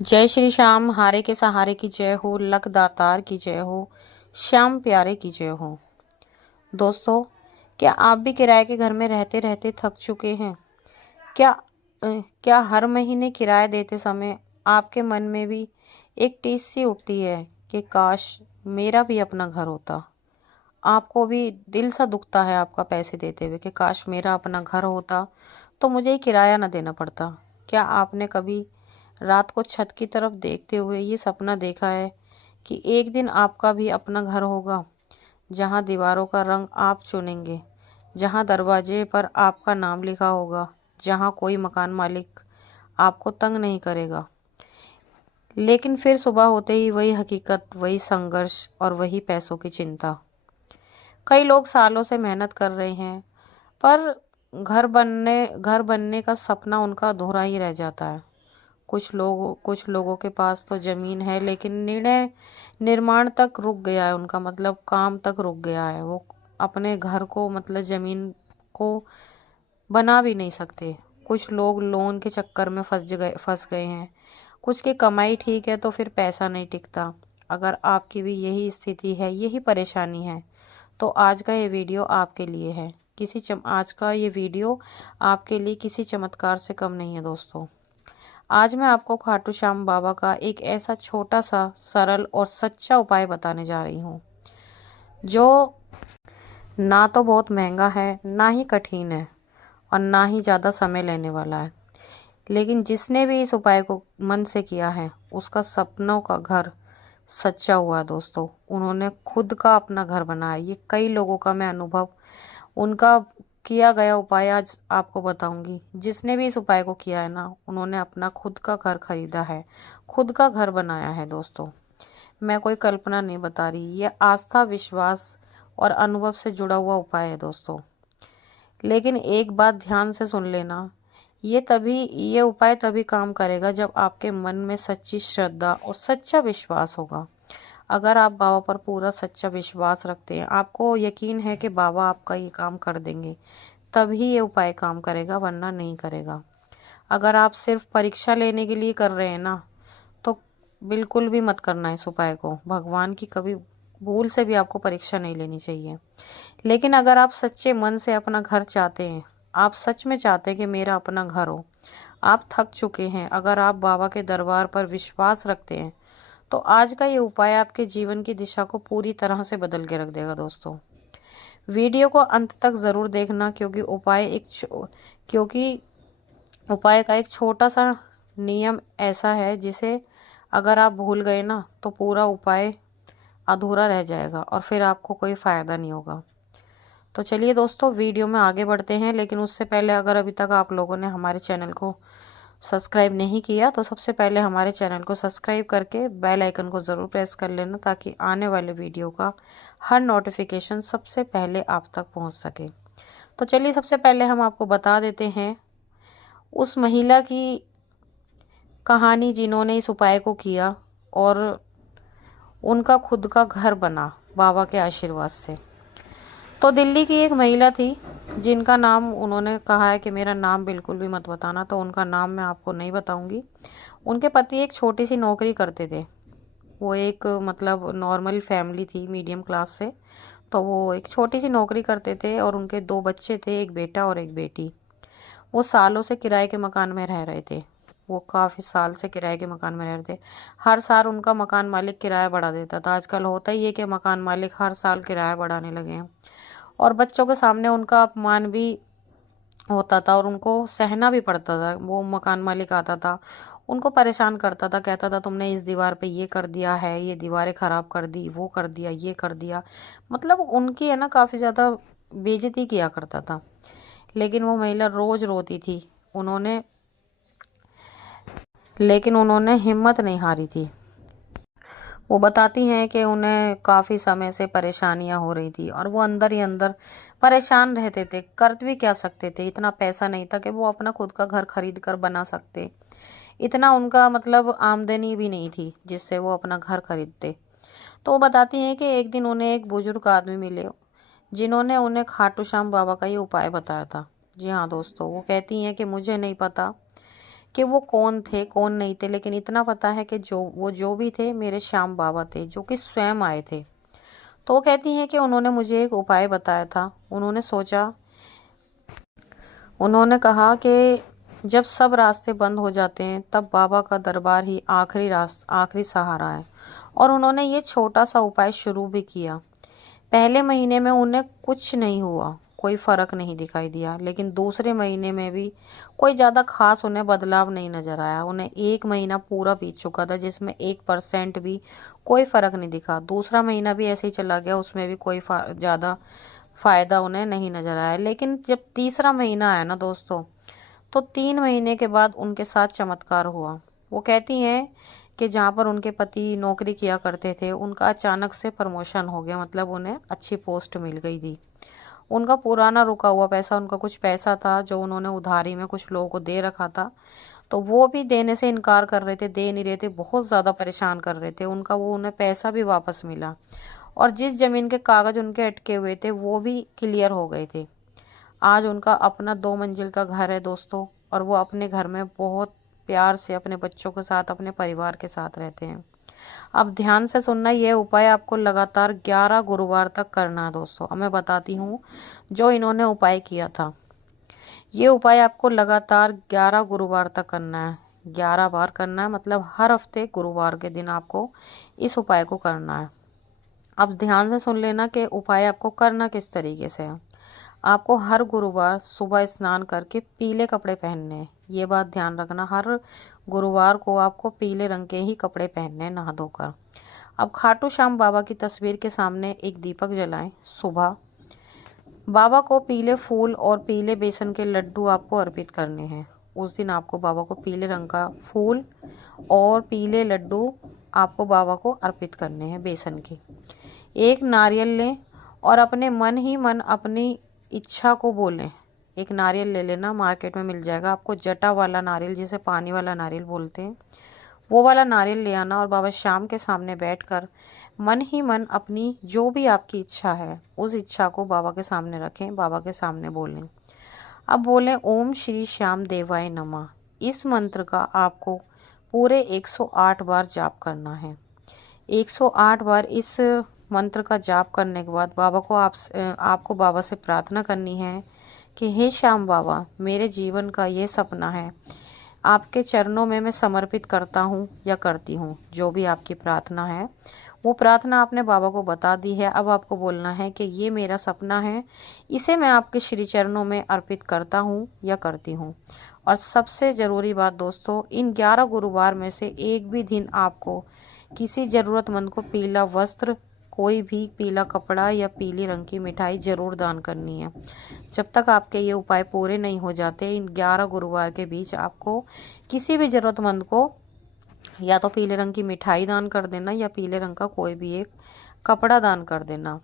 जय श्री श्याम, हारे के सहारे की जय हो, लख दातार की जय हो, श्याम प्यारे की जय हो। दोस्तों, क्या आप भी किराए के घर में रहते रहते थक चुके हैं? क्या क्या हर महीने किराया देते समय आपके मन में भी एक टीस सी उठती है कि काश मेरा भी अपना घर होता? आपको भी दिल सा दुखता है आपका पैसे देते हुए कि काश मेरा अपना घर होता तो मुझे ही किराया ना देना पड़ता। क्या आपने कभी रात को छत की तरफ देखते हुए ये सपना देखा है कि एक दिन आपका भी अपना घर होगा, जहाँ दीवारों का रंग आप चुनेंगे, जहाँ दरवाजे पर आपका नाम लिखा होगा, जहाँ कोई मकान मालिक आपको तंग नहीं करेगा? लेकिन फिर सुबह होते ही वही हकीकत, वही संघर्ष और वही पैसों की चिंता। कई लोग सालों से मेहनत कर रहे हैं, पर घर बनने का सपना उनका अधूरा ही रह जाता है। कुछ लोगों के पास तो ज़मीन है, लेकिन निर्माण तक रुक गया है उनका, मतलब काम तक रुक गया है। वो अपने घर को, मतलब ज़मीन को बना भी नहीं सकते। कुछ लोग लोन के चक्कर में फंस गए हैं। कुछ की कमाई ठीक है तो फिर पैसा नहीं टिकता। अगर आपकी भी यही स्थिति है, यही परेशानी है, तो आज का ये वीडियो आपके लिए है। आज का ये वीडियो आपके लिए किसी चमत्कार से कम नहीं है दोस्तों। आज मैं आपको खाटू श्याम बाबा का एक ऐसा छोटा सा सरल और सच्चा उपाय बताने जा रही हूँ, जो ना तो बहुत महंगा है, ना ही कठिन है, और ना ही ज़्यादा समय लेने वाला है। लेकिन जिसने भी इस उपाय को मन से किया है, उसका सपनों का घर सच्चा हुआ है दोस्तों। उन्होंने खुद का अपना घर बनाया। ये कई लोगों का मैं अनुभव, उनका किया गया उपाय आज आपको बताऊंगी। जिसने भी इस उपाय को किया है ना, उन्होंने अपना खुद का घर खरीदा है, खुद का घर बनाया है दोस्तों। मैं कोई कल्पना नहीं बता रही, ये आस्था, विश्वास और अनुभव से जुड़ा हुआ उपाय है दोस्तों। लेकिन एक बात ध्यान से सुन लेना, ये उपाय तभी काम करेगा जब आपके मन में सच्ची श्रद्धा और सच्चा विश्वास होगा। अगर आप बाबा पर पूरा सच्चा विश्वास रखते हैं, आपको यकीन है कि बाबा आपका ये काम कर देंगे, तभी ये उपाय काम करेगा, वरना नहीं करेगा। अगर आप सिर्फ परीक्षा लेने के लिए कर रहे हैं ना, तो बिल्कुल भी मत करना इस उपाय को। भगवान की कभी भूल से भी आपको परीक्षा नहीं लेनी चाहिए। लेकिन अगर आप सच्चे मन से अपना घर चाहते हैं, आप सच में चाहते हैं कि मेरा अपना घर हो, आप थक चुके हैं, अगर आप बाबा के दरबार पर विश्वास रखते हैं, तो आज का ये उपाय आपके जीवन की दिशा को पूरी तरह से बदल के रख देगा दोस्तों। वीडियो को अंत तक ज़रूर देखना, क्योंकि उपाय का एक छोटा सा नियम ऐसा है जिसे अगर आप भूल गए ना, तो पूरा उपाय अधूरा रह जाएगा और फिर आपको कोई फ़ायदा नहीं होगा। तो चलिए दोस्तों, वीडियो में आगे बढ़ते हैं। लेकिन उससे पहले, अगर अभी तक आप लोगों ने हमारे चैनल को सब्सक्राइब नहीं किया, तो सबसे पहले हमारे चैनल को सब्सक्राइब करके बेल आइकन को ज़रूर प्रेस कर लेना, ताकि आने वाले वीडियो का हर नोटिफिकेशन सबसे पहले आप तक पहुंच सके। तो चलिए, सबसे पहले हम आपको बता देते हैं उस महिला की कहानी जिन्होंने इस उपाय को किया और उनका खुद का घर बना बाबा के आशीर्वाद से। तो दिल्ली की एक महिला थी, जिनका नाम, उन्होंने कहा है कि मेरा नाम बिल्कुल भी मत बताना, तो उनका नाम मैं आपको नहीं बताऊंगी। उनके पति एक छोटी सी नौकरी करते थे। वो एक, मतलब नॉर्मल फैमिली थी, मीडियम क्लास से। तो वो एक छोटी सी नौकरी करते थे और उनके दो बच्चे थे, एक बेटा और एक बेटी। वो सालों से किराए के मकान में रह रहे थे। वो काफ़ी साल से किराए के मकान में रह रहे थे। हर साल उनका मकान मालिक किराया बढ़ा देता था। आजकल होता ही है कि मकान मालिक हर साल किराया बढ़ाने लगे हैं, और बच्चों के सामने उनका अपमान भी होता था और उनको सहना भी पड़ता था। वो मकान मालिक आता था, उनको परेशान करता था, कहता था तुमने इस दीवार पे ये कर दिया है, ये दीवारें ख़राब कर दी, वो कर दिया, ये कर दिया। मतलब उनकी है ना, काफ़ी ज़्यादा बेइज्जती किया करता था। लेकिन वो महिला रोज़ रोती थी। उन्होंने लेकिन उन्होंने हिम्मत नहीं हारी थी। वो बताती हैं कि उन्हें काफ़ी समय से परेशानियां हो रही थी और वो अंदर ही अंदर परेशान रहते थे। कर भी क्या सकते थे, इतना पैसा नहीं था कि वो अपना खुद का घर खरीद कर बना सकते। इतना उनका, मतलब आमदनी भी नहीं थी जिससे वो अपना घर खरीदते। तो वो बताती हैं कि एक दिन उन्हें एक बुजुर्ग आदमी मिले, जिन्होंने उन्हें खाटू श्याम बाबा का ये उपाय बताया था। जी हाँ दोस्तों, वो कहती हैं कि मुझे नहीं पता कि वो कौन थे कौन नहीं थे, लेकिन इतना पता है कि जो भी थे मेरे श्याम बाबा थे, जो कि स्वयं आए थे। तो वो कहती हैं कि उन्होंने मुझे एक उपाय बताया था। उन्होंने कहा कि जब सब रास्ते बंद हो जाते हैं तब बाबा का दरबार ही आखिरी सहारा है। और उन्होंने ये छोटा सा उपाय शुरू भी किया। पहले महीने में उन्हें कुछ नहीं हुआ, कोई फर्क नहीं दिखाई दिया, लेकिन दूसरे महीने में भी कोई ज़्यादा खास उन्हें बदलाव नहीं नजर आया। उन्हें 1 महीना पूरा बीत चुका था जिसमें 1% भी कोई फर्क नहीं दिखा। दूसरा महीना भी ऐसे ही चला गया, उसमें भी कोई ज़्यादा फायदा उन्हें नहीं नजर आया। लेकिन जब तीसरा महीना आया ना दोस्तों, तो 3 महीने के बाद उनके साथ चमत्कार हुआ। वो कहती हैं कि जहाँ पर उनके पति नौकरी किया करते थे, उनका अचानक से प्रमोशन हो गया, मतलब उन्हें अच्छी पोस्ट मिल गई थी। उनका पुराना रुका हुआ पैसा, उनका कुछ पैसा था जो उन्होंने उधारी में कुछ लोगों को दे रखा था, तो वो भी देने से इनकार कर रहे थे, दे नहीं रहे थे, बहुत ज़्यादा परेशान कर रहे थे। उन्हें पैसा भी वापस मिला, और जिस जमीन के कागज उनके अटके हुए थे वो भी क्लियर हो गए थे। आज उनका अपना 2 मंजिल का घर है दोस्तों, और वो अपने घर में बहुत प्यार से अपने बच्चों के साथ, अपने परिवार के साथ रहते हैं। अब ध्यान से सुनना, यह उपाय आपको लगातार 11 गुरुवार तक करना है दोस्तों। अब मैं बताती हूँ जो इन्होंने उपाय किया था। ये उपाय आपको लगातार 11 गुरुवार तक करना है। 11 बार करना है, मतलब हर हफ्ते गुरुवार के दिन आपको इस उपाय को करना है। अब ध्यान से सुन लेना कि उपाय आपको करना किस तरीके से है। आपको हर गुरुवार सुबह स्नान करके पीले कपड़े पहनने हैं। ये बात ध्यान रखना, हर गुरुवार को आपको पीले रंग के ही कपड़े पहनने हैं नहा धोकर। अब खाटू श्याम बाबा की तस्वीर के सामने एक दीपक जलाएं। सुबह बाबा को पीले फूल और पीले बेसन के लड्डू आपको अर्पित करने हैं। उस दिन आपको बाबा को पीले रंग का फूल और पीले लड्डू आपको बाबा को अर्पित करने हैं बेसन के। एक नारियल लें और अपने मन ही मन अपनी इच्छा को बोलें। एक नारियल ले लेना, मार्केट में मिल जाएगा आपको, जटा वाला नारियल, जिसे पानी वाला नारियल बोलते हैं, वो वाला नारियल ले आना। और बाबा श्याम के सामने बैठकर मन ही मन अपनी जो भी आपकी इच्छा है उस इच्छा को बाबा के सामने रखें, बाबा के सामने बोलें। अब बोलें ओम श्री श्याम देवाय नमः। इस मंत्र का आपको पूरे 108 बार जाप करना है। 108 बार इस मंत्र का जाप करने के बाद आपको बाबा से प्रार्थना करनी है कि हे श्याम बाबा, मेरे जीवन का ये सपना है, आपके चरणों में मैं समर्पित करता हूँ या करती हूँ। जो भी आपकी प्रार्थना है वो प्रार्थना आपने बाबा को बता दी है। अब आपको बोलना है कि ये मेरा सपना है, इसे मैं आपके श्री चरणों में अर्पित करता हूँ या करती हूँ। और सबसे ज़रूरी बात दोस्तों, इन 11 गुरुवार में से एक भी दिन आपको किसी ज़रूरतमंद को पीला वस्त्र, कोई भी पीला कपड़ा या पीली रंग की मिठाई ज़रूर दान करनी है। जब तक आपके ये उपाय पूरे नहीं हो जाते, इन 11 गुरुवार के बीच आपको किसी भी ज़रूरतमंद को या तो पीले रंग की मिठाई दान कर देना या पीले रंग का कोई भी एक कपड़ा दान कर देना।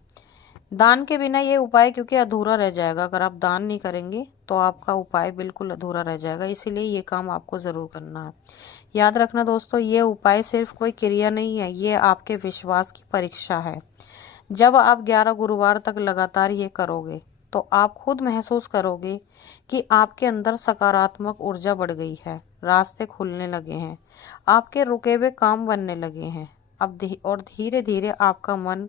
दान के बिना ये उपाय क्योंकि अधूरा रह जाएगा, अगर आप दान नहीं करेंगे तो आपका उपाय बिल्कुल अधूरा रह जाएगा, इसीलिए ये काम आपको ज़रूर करना है। याद रखना दोस्तों, ये उपाय सिर्फ कोई क्रिया नहीं है, ये आपके विश्वास की परीक्षा है। जब आप 11 गुरुवार तक लगातार ये करोगे तो आप खुद महसूस करोगे कि आपके अंदर सकारात्मक ऊर्जा बढ़ गई है, रास्ते खुलने लगे हैं, आपके रुके हुए काम बनने लगे हैं। अब धीरे धीरे आपका मन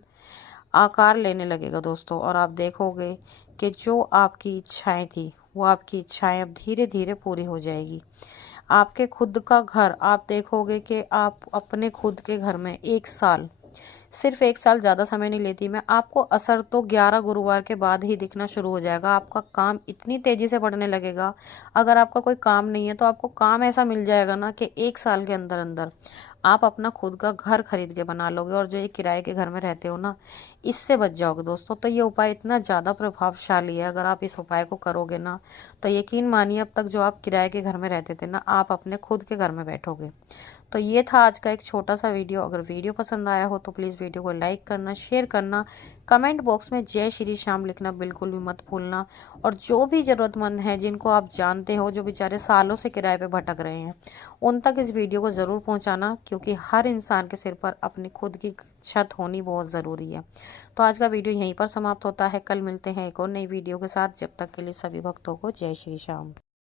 आकार लेने लगेगा दोस्तों, और आप देखोगे कि जो आपकी इच्छाएं थी वो आपकी इच्छाएं अब धीरे धीरे पूरी हो जाएगी। आपके खुद का घर, आप देखोगे कि आप अपने खुद के घर में 1 साल, सिर्फ 1 साल, ज़्यादा समय नहीं लेती मैं, आपको असर तो 11 गुरुवार के बाद ही दिखना शुरू हो जाएगा। आपका काम इतनी तेज़ी से बढ़ने लगेगा। अगर आपका कोई काम नहीं है तो आपको काम ऐसा मिल जाएगा ना कि 1 साल के अंदर अंदर आप अपना खुद का घर खरीद के बना लोगे, और जो ये किराए के घर में रहते हो ना, इससे बच जाओगे दोस्तों। तो ये उपाय इतना ज़्यादा प्रभावशाली है, अगर आप इस उपाय को करोगे ना तो यकीन मानिए अब तक जो आप किराए के घर में रहते थे ना, आप अपने खुद के घर में बैठोगे। तो ये था आज का एक छोटा सा वीडियो। अगर वीडियो पसंद आया हो तो प्लीज़ वीडियो को लाइक करना, शेयर करना, कमेंट बॉक्स में जय श्री श्याम लिखना बिल्कुल भी मत भूलना। और जो भी ज़रूरतमंद हैं, जिनको आप जानते हो, जो बेचारे सालों से किराए पे भटक रहे हैं, उन तक इस वीडियो को ज़रूर पहुंचाना, क्योंकि हर इंसान के सिर पर अपनी खुद की छत होनी बहुत ज़रूरी है। तो आज का वीडियो यहीं पर समाप्त होता है। कल मिलते हैं एक और नई वीडियो के साथ। जब तक के लिए सभी भक्तों को जय श्री श्याम।